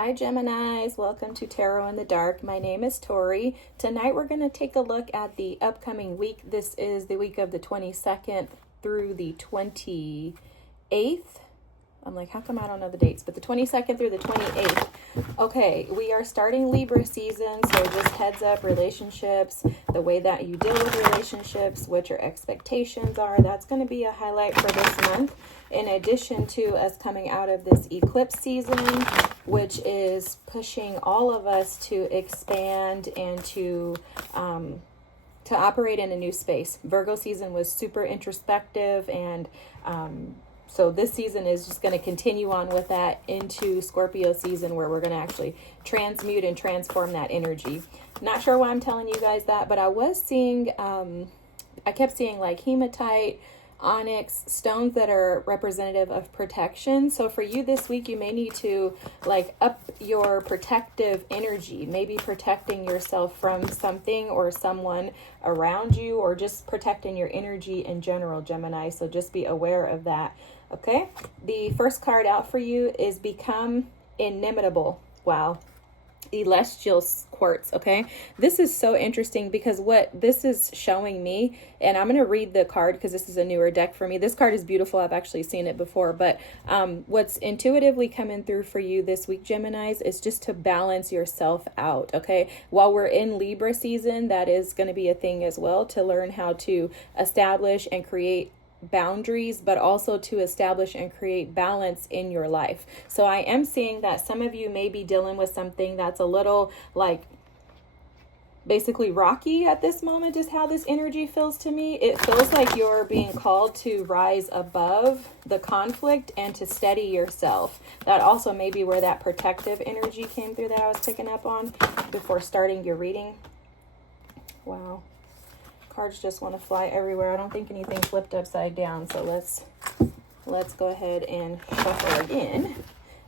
Hi Geminis, welcome to Tarot in the Dark. My name is Tori. Tonight we're going to take a look at the upcoming week. This is the week of the 22nd through the 28th. I'm like, how come I don't know the dates? But the 22nd through the 28th. Okay, we are starting Libra season, so just heads up, relationships, the way that you deal with relationships, what your expectations are, that's going to be a highlight for this month. In addition to us coming out of this eclipse season, which is pushing all of us to expand and to operate in a new space. Virgo season was super introspective, and so this season is just going to continue on with that into Scorpio season, where we're going to actually transmute and transform that energy. Not sure why I'm telling you guys that, but I was seeing, I kept seeing like hematite, onyx, stones that are representative of protection. So for you this week, you may need to like up your protective energy, maybe protecting yourself from something or someone around you, or just protecting your energy in general, Gemini. So just be aware of that. Okay. The first card out for you is Become Inimitable. Wow. Celestial quartz. Okay, this is so interesting because what this is showing me, and I'm going to read the card because this is a newer deck for me. This card is beautiful. I've actually seen it before, but what's intuitively coming through for you this week, Geminis, is just to balance yourself out. Okay, while we're in Libra season, that is going to be a thing as well, to learn how to establish and create boundaries, but also to establish and create balance in your life. So I am seeing that some of you may be dealing with something that's a little like basically rocky at this moment, is how this energy feels to me. It feels like you're being called to rise above the conflict and to steady yourself. That also may be where that protective energy came through that I was picking up on before starting your reading. Wow. Cards just want to fly everywhere. I don't think anything flipped upside down, so let's go ahead and shuffle again.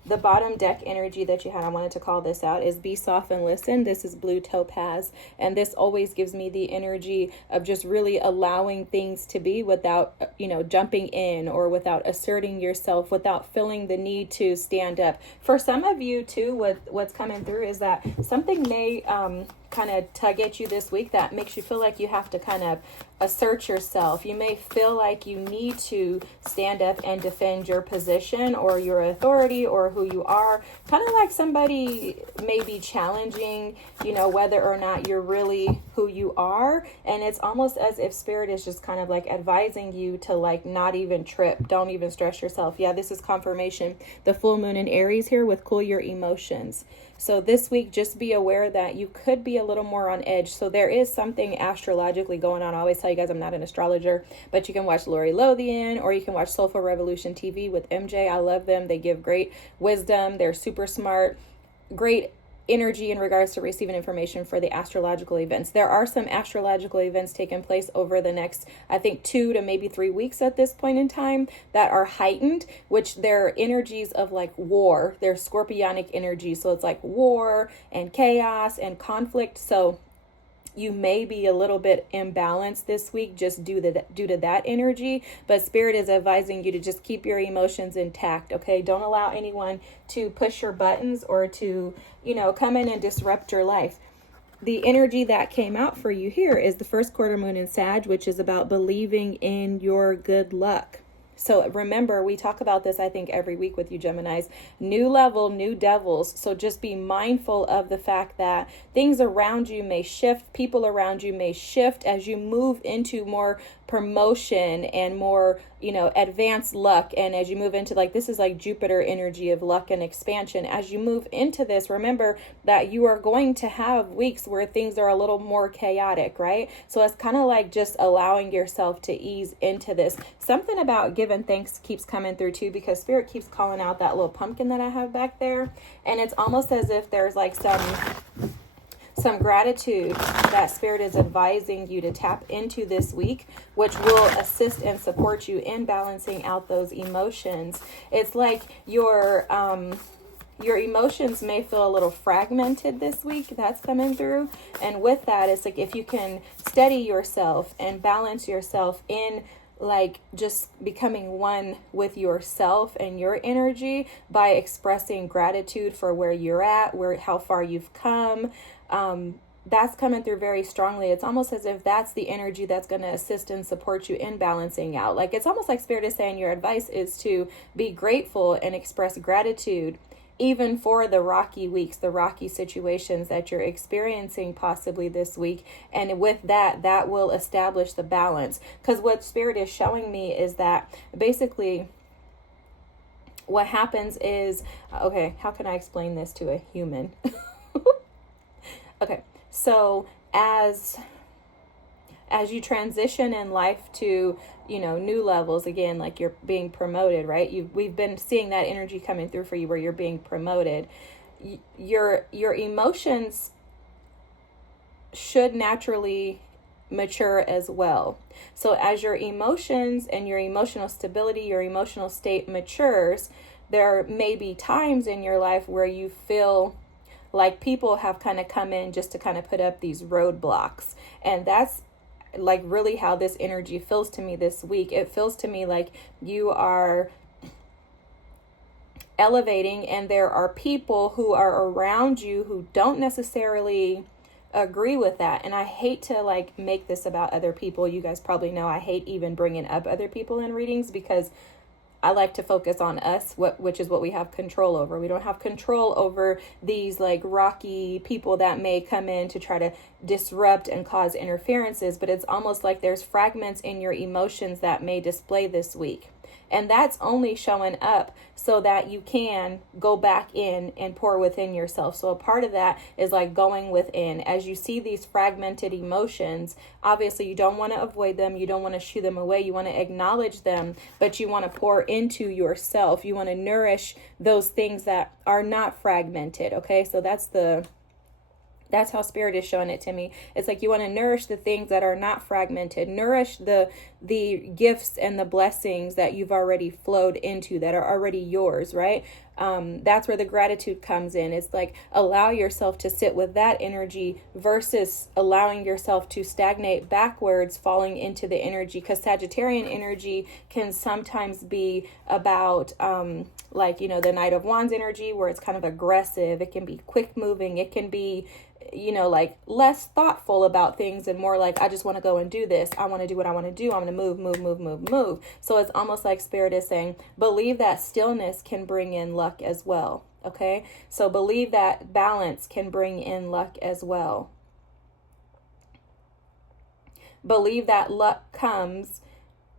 The bottom deck energy that you had, I wanted to call this out, is Be Soft and Listen. This is blue topaz, and this always gives me the energy of just really allowing things to be without, jumping in, or without asserting yourself, without feeling the need to stand up. For some of you too, what's coming through is that something may kind of tug at you this week that makes you feel like you have to kind of assert yourself. You may feel like you need to stand up and defend your position or your authority or who you are. Kind of like somebody may be challenging, whether or not you're really who you are. And it's almost as if Spirit is just kind of like advising you to like not even trip. Don't even stress yourself. Yeah, this is confirmation. The full moon in Aries here with Cool Your Emotions. So this week, just be aware that you could be a little more on edge. So there is something astrologically going on. I always tell you guys I'm not an astrologer, but you can watch Lori Lothian, or you can watch Soulful Revolution TV with MJ. I love them. They give great wisdom. They're super smart, great energy in regards to receiving information for the astrological events. There are some astrological events taking place over the next, I think, 2 to maybe 3 weeks at this point in time that are heightened, which they're energies of like war. They're scorpionic energy. So it's like war and chaos and conflict. So you may be a little bit imbalanced this week just due to that energy, but Spirit is advising you to just keep your emotions intact. Okay, don't allow anyone to push your buttons or to come in and disrupt your life. The energy that came out for you here is the first quarter moon in Sag, which is about believing in your good luck. So remember, we talk about this, I think, every week with you, Geminis. New level, new devils. So just be mindful of the fact that things around you may shift. People around you may shift as you move into more promotion and more, advanced luck. And as you move into this is like Jupiter energy of luck and expansion. As you move into this, remember that you are going to have weeks where things are a little more chaotic, right? So it's kind of like just allowing yourself to ease into this. Something about giving thanks keeps coming through too, because Spirit keeps calling out that little pumpkin that I have back there. And it's almost as if there's like some gratitude that Spirit is advising you to tap into this week, which will assist and support you in balancing out those emotions. It's like your emotions may feel a little fragmented this week. That's coming through. And with that, it's like if you can steady yourself and balance yourself in like just becoming one with yourself and your energy by expressing gratitude for where you're at, how far you've come. That's coming through very strongly. It's almost as if that's the energy that's going to assist and support you in balancing out. Like, it's almost like Spirit is saying your advice is to be grateful and express gratitude, even for the rocky weeks, the rocky situations that you're experiencing possibly this week. And with that, that will establish the balance. Because what Spirit is showing me is that basically what happens is, okay, how can I explain this to a human? Okay, so as you transition in life to, new levels, again, like you're being promoted, right? We've been seeing that energy coming through for you where you're being promoted. Your emotions should naturally mature as well. So as your emotions and your emotional stability, your emotional state matures, there may be times in your life where you feel like people have kind of come in just to kind of put up these roadblocks. And that's like really how this energy feels to me this week. It feels to me like you are elevating and there are people who are around you who don't necessarily agree with that. And I hate to like make this about other people. You guys probably know I hate even bringing up other people in readings because I like to focus on us, which is what we have control over. We don't have control over these like rocky people that may come in to try to disrupt and cause interferences, but it's almost like there's fragments in your emotions that may display this week. And that's only showing up so that you can go back in and pour within yourself. So a part of that is like going within. As you see these fragmented emotions, obviously you don't want to avoid them. You don't want to shoo them away. You want to acknowledge them, but you want to pour into yourself. You want to nourish those things that are not fragmented. Okay, so that's how Spirit is showing it to me. It's like you want to nourish the things that are not fragmented. Nourish the gifts and the blessings that you've already flowed into, that are already yours, right? That's where the gratitude comes in. It's like allow yourself to sit with that energy versus allowing yourself to stagnate backwards, falling into the energy. Because Sagittarian energy can sometimes be about the Knight of Wands energy, where it's kind of aggressive. It can be quick moving. It can be like less thoughtful about things and more like, I just want to go and do this. I want to do what I want to do. I'm going to move. So it's almost like Spirit is saying, believe that stillness can bring in luck as well. Okay. So believe that balance can bring in luck as well. Believe that luck comes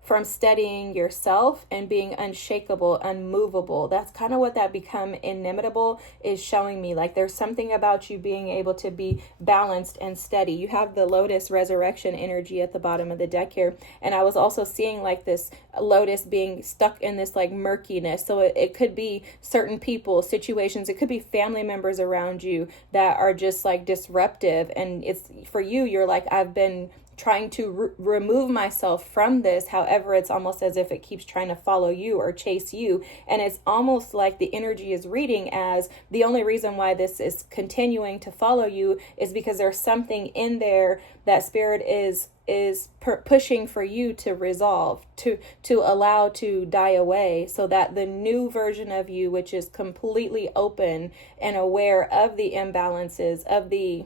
from steadying yourself and being unshakable, unmovable. That's kind of what that become inimitable is showing me. Like there's something about you being able to be balanced and steady. You have the Lotus resurrection energy at the bottom of the deck here. And I was also seeing like this Lotus being stuck in this like murkiness. So it could be certain people, situations. It could be family members around you that are just like disruptive. And it's for you, you're like, I've been trying to remove myself from this. However, it's almost as if it keeps trying to follow you or chase you. And it's almost like the energy is reading as the only reason why this is continuing to follow you is because there's something in there that Spirit is pushing for you to resolve, to allow to die away, so that the new version of you, which is completely open and aware of the imbalances, of the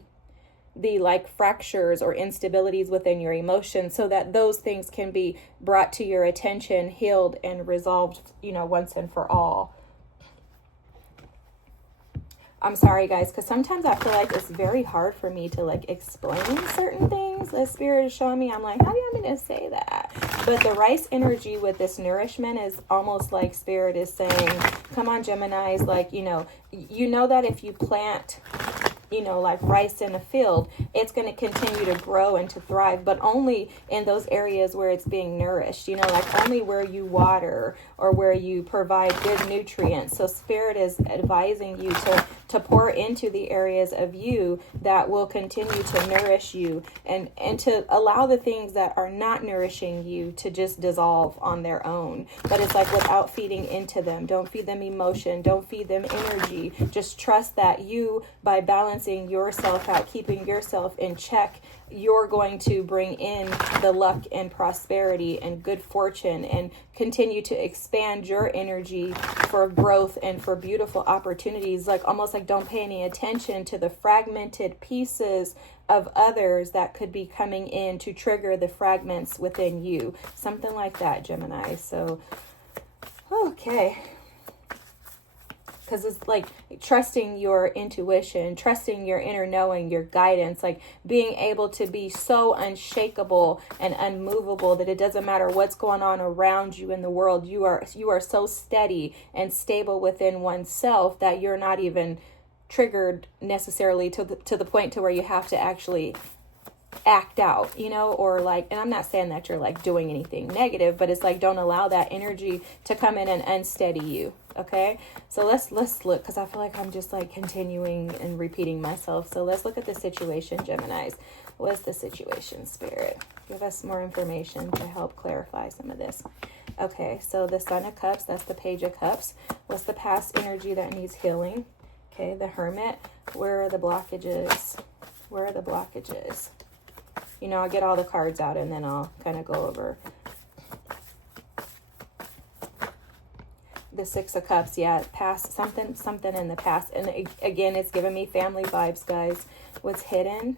like fractures or instabilities within your emotions, so that those things can be brought to your attention, healed and resolved, once and for all. I'm sorry guys, because sometimes I feel like it's very hard for me to like explain certain things. The Spirit is showing me, I'm like, how do you want me to say that? But the rice energy with this nourishment is almost like Spirit is saying, come on Geminis, like, you know that if you plant like rice in a field, it's going to continue to grow and to thrive, but only in those areas where it's being nourished, like only where you water or where you provide good nutrients. So Spirit is advising you to pour into the areas of you that will continue to nourish you, and to allow the things that are not nourishing you to just dissolve on their own. But it's like without feeding into them. Don't feed them emotion. Don't feed them energy. Just trust that you, by balancing yourself out, keeping yourself in check, you're going to bring in the luck and prosperity and good fortune and continue to expand your energy for growth and for beautiful opportunities. Like almost like don't pay any attention to the fragmented pieces of others that could be coming in to trigger the fragments within you. Something like that, Gemini. So, okay. Because it's like trusting your intuition, trusting your inner knowing, your guidance, like being able to be so unshakable and unmovable that it doesn't matter what's going on around you in the world. You are so steady and stable within oneself that you're not even triggered necessarily to the point to where you have to actually act out, or like, and I'm not saying that you're like doing anything negative, but it's like don't allow that energy to come in and unsteady you. Okay, so let's look, because I feel like I'm just like continuing and repeating myself. So let's look at the situation, Geminis. What's the situation, Spirit? Give us more information to help clarify some of this. Okay, so the Son of Cups, that's the Page of Cups. What's the past energy that needs healing? Okay, the Hermit. Where are the blockages? Where are the blockages? I'll get all the cards out and then I'll kind of go over. The Six of Cups, yeah, past something in the past. And again, it's giving me family vibes, guys. What's hidden?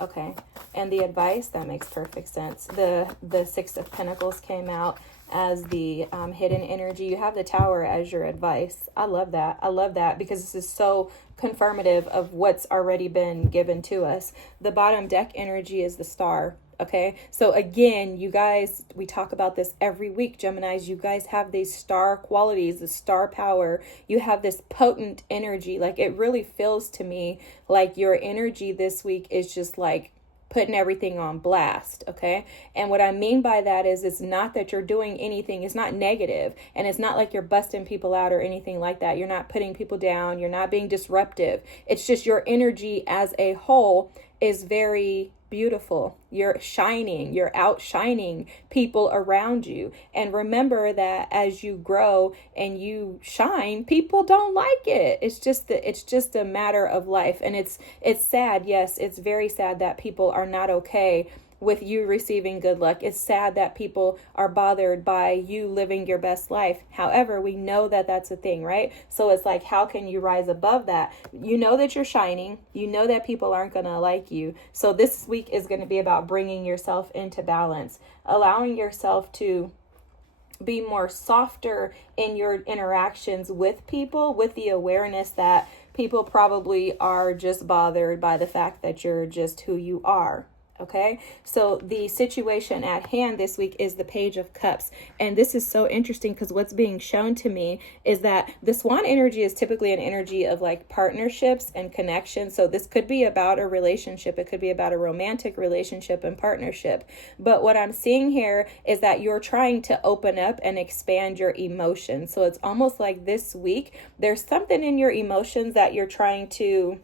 Okay. And the advice, that makes perfect sense. The Six of Pentacles came out as the hidden energy. You have the Tower as your advice. I love that because this is so confirmative of what's already been given to us. The bottom deck energy is the Star. Okay, so again, you guys, we talk about this every week, Geminis. You guys have these star qualities, the star power. You have this potent energy. Like it really feels to me like your energy this week is just like putting everything on blast. Okay, and what I mean by that is it's not that you're doing anything, it's not negative, and it's not like you're busting people out or anything like that. You're not putting people down, you're not being disruptive. It's just your energy as a whole is very beautiful. You're shining, you're outshining people around you. And remember that as you grow and you shine, people don't like it. It's just a matter of life. And it's sad. Yes, it's very sad that people are not okay with you receiving good luck. It's sad that people are bothered by you living your best life. However, we know that that's a thing, right? So it's like, how can you rise above that? You know that you're shining. You know that people aren't going to like you. So this week is going to be about bringing yourself into balance, allowing yourself to be more softer in your interactions with people, with the awareness that people probably are just bothered by the fact that you're just who you are. Okay, so the situation at hand this week is the Page of Cups. And this is so interesting because what's being shown to me is that the Swan energy is typically an energy of like partnerships and connections. So this could be about a relationship. It could be about a romantic relationship and partnership. But what I'm seeing here is that you're trying to open up and expand your emotions. So it's almost like this week, there's something in your emotions that you're trying to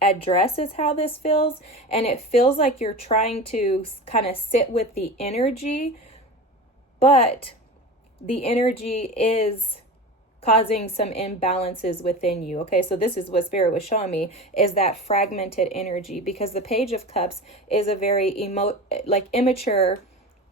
address is how this feels. And it feels like you're trying to kind of sit with the energy, but the energy is causing some imbalances within you. Okay, so this is what Spirit was showing me, is that fragmented energy, because the Page of Cups is a very immature,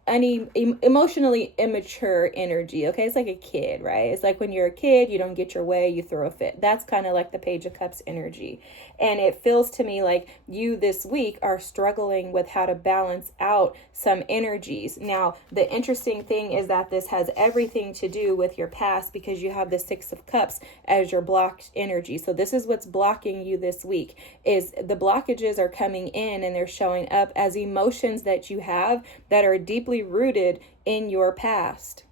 emotionally immature energy. Okay, it's like a kid, right? It's like when you're a kid, you don't get your way, you throw a fit. That's kind of like the Page of Cups energy. And it feels to me like you this week are struggling with how to balance out some energies. Now, the interesting thing is that this has everything to do with your past, because you have the Six of Cups as your blocked energy. So this is what's blocking you this week, is the blockages are coming in and they're showing up as emotions that you have that are deeply rooted in your past.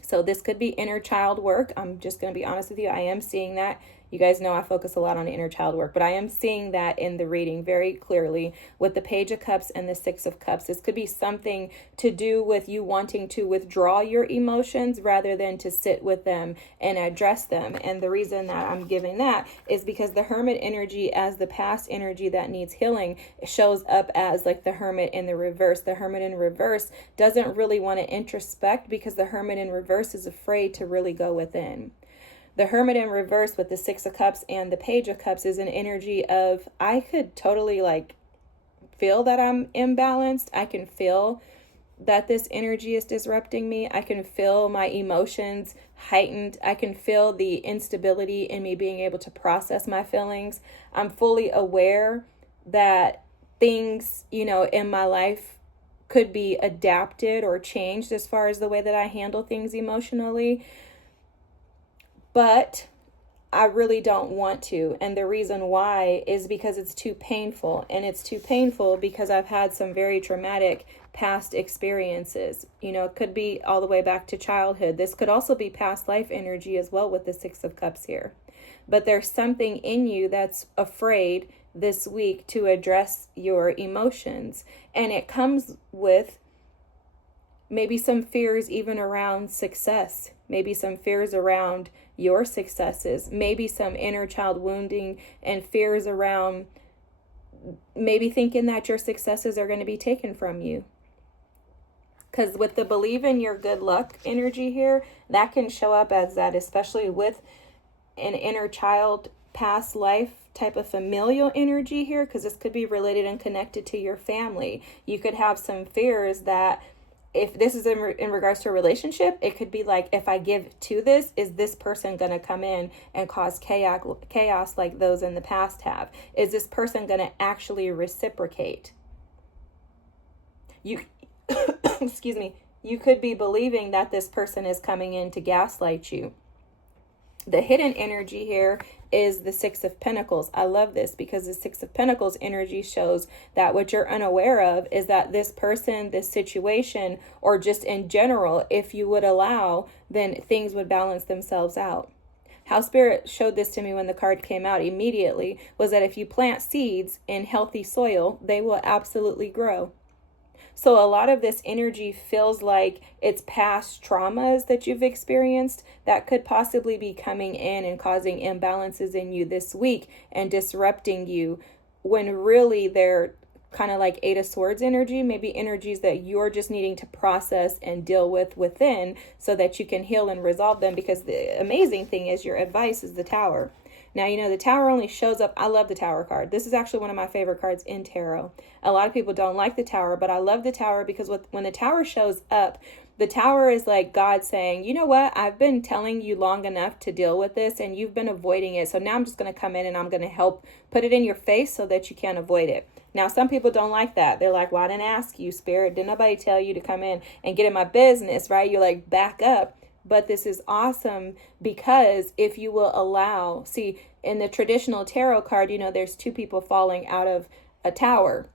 So this could be inner child work. I'm just going to be honest with you. I am seeing that. You guys know I focus a lot on inner child work, but I am seeing that in the reading very clearly with the Page of Cups and the Six of Cups. This could be something to do with you wanting to withdraw your emotions rather than to sit with them and address them. And the reason that I'm giving that is because the Hermit energy, as the past energy that needs healing, shows up as like the Hermit in the reverse. The Hermit in reverse doesn't really want to introspect because the Hermit in reverse is afraid to really go within. The Hermit in reverse with the Six of Cups and the Page of Cups is an energy of, I could totally like feel that I'm imbalanced. I can feel that this energy is disrupting me. I can feel my emotions heightened. I can feel the instability in me being able to process my feelings. I'm fully aware that things, in my life could be adapted or changed as far as the way that I handle things emotionally. But I really don't want to. And the reason why is because it's too painful. And it's too painful because I've had some very traumatic past experiences. It could be all the way back to childhood. This could also be past life energy as well with the Six of Cups here. But there's something in you that's afraid this week to address your emotions. And it comes with maybe some fears even around success, maybe some fears around your successes, maybe some inner child wounding and fears around maybe thinking that your successes are going to be taken from you. Because with the believe in your good luck energy here, that can show up as that, especially with an inner child past life type of familial energy here, because this could be related and connected to your family. You could have some fears that if this is in regards to a relationship, it could be like, if I give to this, is this person going to come in and cause chaos like those in the past have? Is this person going to actually reciprocate? You, excuse me, you could be believing that this person is coming in to gaslight you. The hidden energy here is the Six of Pentacles. I love this because the Six of Pentacles energy shows that what you're unaware of is that this person, this situation, or just in general, if you would allow, then things would balance themselves out. How Spirit showed this to me when the card came out immediately was that if you plant seeds in healthy soil, they will absolutely grow. So a lot of this energy feels like it's past traumas that you've experienced that could possibly be coming in and causing imbalances in you this week and disrupting you, when really they're kind of like Eight of Swords energy, maybe energies that you're just needing to process and deal with within so that you can heal and resolve them. Because the amazing thing is your advice is the Tower. Now, the Tower only shows up. I love the Tower card. This is actually one of my favorite cards in tarot. A lot of people don't like the Tower, but I love the Tower because when the Tower shows up, the Tower is like God saying, you know what? I've been telling you long enough to deal with this and you've been avoiding it. So now I'm just going to come in and I'm going to help put it in your face so that you can't avoid it. Now, some people don't like that. They're like, well, I didn't ask you, Spirit. Didn't nobody tell you to come in and get in my business, right? You're like, back up. But this is awesome because if you will allow, see, in the traditional tarot card, there's two people falling out of a tower.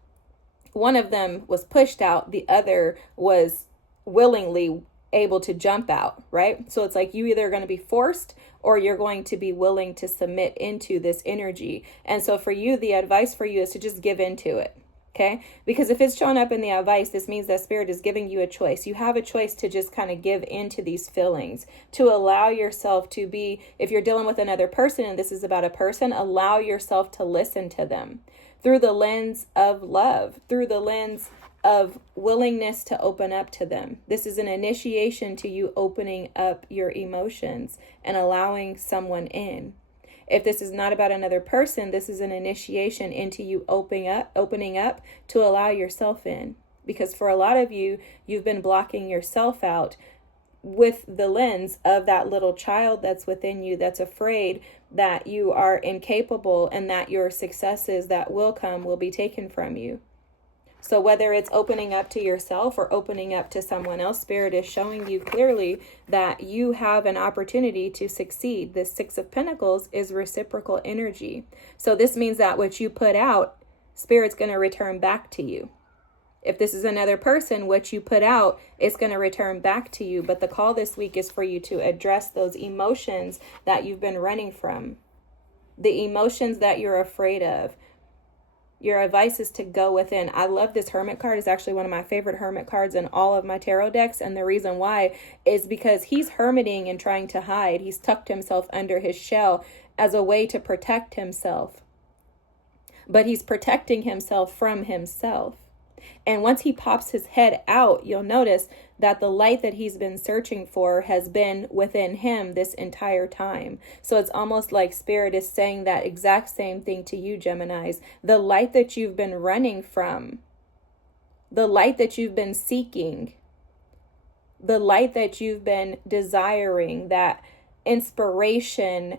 One of them was pushed out. The other was willingly able to jump out, right? So it's like you either are going to be forced or you're going to be willing to submit into this energy. And so for you, the advice for you is to just give into it. Okay, because if it's showing up in the advice, this means that Spirit is giving you a choice. You have a choice to just kind of give into these feelings, to allow yourself to be, if you're dealing with another person and this is about a person, allow yourself to listen to them through the lens of love, through the lens of willingness to open up to them. This is an initiation to you opening up your emotions and allowing someone in. If this is not about another person, this is an initiation into you opening up to allow yourself in. Because for a lot of you, you've been blocking yourself out with the lens of that little child that's within you that's afraid that you are incapable and that your successes that will come will be taken from you. So whether it's opening up to yourself or opening up to someone else, Spirit is showing you clearly that you have an opportunity to succeed. This Six of Pentacles is reciprocal energy. So this means that what you put out, Spirit's going to return back to you. If this is another person, what you put out is going to return back to you. But the call this week is for you to address those emotions that you've been running from, the emotions that you're afraid of. Your advice is to go within. I love this Hermit card. It's actually one of my favorite Hermit cards in all of my tarot decks. And the reason why is because he's hermiting and trying to hide. He's tucked himself under his shell as a way to protect himself. But he's protecting himself from himself. And once he pops his head out, you'll notice that the light that he's been searching for has been within him this entire time. So it's almost like Spirit is saying that exact same thing to you, Geminis. The light that you've been running from, the light that you've been seeking, the light that you've been desiring, that inspiration,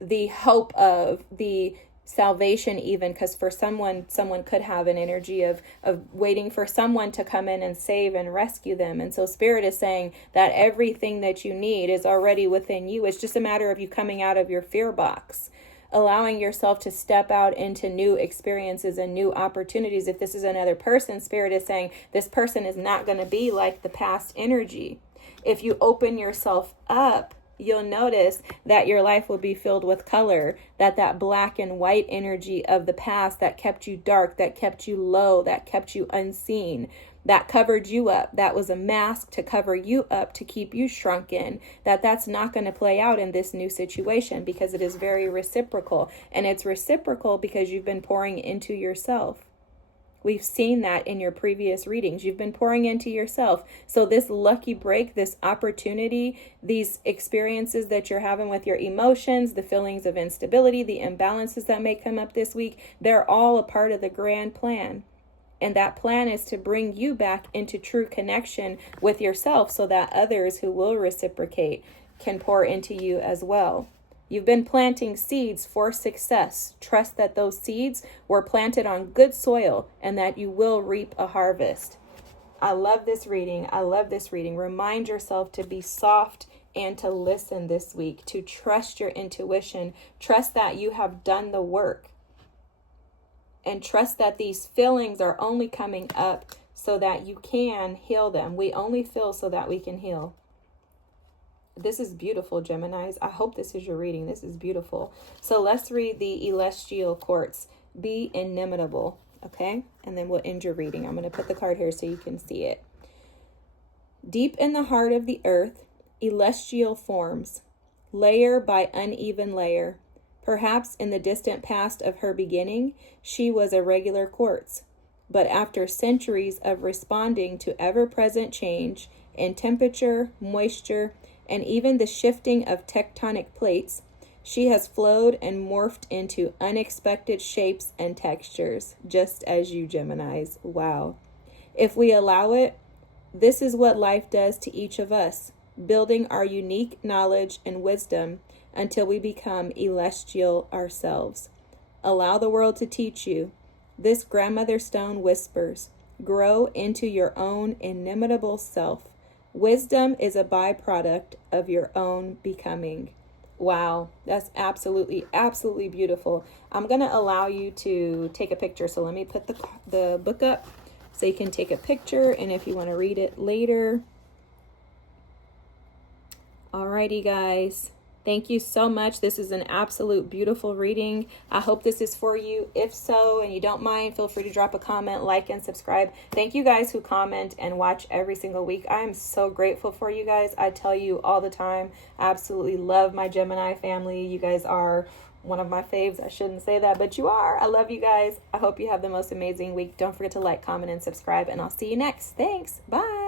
the hope of, the salvation even, because for someone could have an energy of waiting for someone to come in and save and rescue them. And so Spirit is saying that everything that you need is already within you. It's just a matter of you coming out of your fear box, allowing yourself to step out into new experiences and new opportunities. If this is another person, Spirit is saying this person is not going to be like the past energy. If you open yourself up, you'll notice that your life will be filled with color, that black and white energy of the past that kept you dark, that kept you low, that kept you unseen, that covered you up, that was a mask to cover you up, to keep you shrunken, that's not going to play out in this new situation, because it is very reciprocal. And it's reciprocal because you've been pouring into yourself. We've seen that in your previous readings. You've been pouring into yourself. So this lucky break, this opportunity, these experiences that you're having with your emotions, the feelings of instability, the imbalances that may come up this week, they're all a part of the grand plan. And that plan is to bring you back into true connection with yourself so that others who will reciprocate can pour into you as well. You've been planting seeds for success. Trust that those seeds were planted on good soil and that you will reap a harvest. I love this reading. I love this reading. Remind yourself to be soft and to listen this week, to trust your intuition. Trust that you have done the work. And trust that these feelings are only coming up so that you can heal them. We only feel so that we can heal. This is beautiful, Geminis. I hope this is your reading. This is beautiful. So let's read the celestial quartz. Be inimitable, okay? And then we'll end your reading. I'm going to put the card here so you can see it. Deep in the heart of the earth, celestial forms, layer by uneven layer. Perhaps in the distant past of her beginning, she was a regular quartz. But after centuries of responding to ever-present change in temperature, moisture, and even the shifting of tectonic plates, she has flowed and morphed into unexpected shapes and textures, just as you, Geminis. Wow. If we allow it, this is what life does to each of us, building our unique knowledge and wisdom until we become celestial ourselves. Allow the world to teach you. This grandmother stone whispers, grow into your own inimitable self. Wisdom is a byproduct of your own becoming. Wow, that's absolutely, absolutely beautiful. I'm going to allow you to take a picture. So let me put the book up so you can take a picture, and if you want to read it later. Alrighty, guys. Thank you so much. This is an absolute beautiful reading. I hope this is for you. If so, and you don't mind, feel free to drop a comment, like, and subscribe. Thank you guys who comment and watch every single week. I am so grateful for you guys. I tell you all the time, I absolutely love my Gemini family. You guys are one of my faves. I shouldn't say that, but you are. I love you guys. I hope you have the most amazing week. Don't forget to like, comment, and subscribe, and I'll see you next. Thanks. Bye.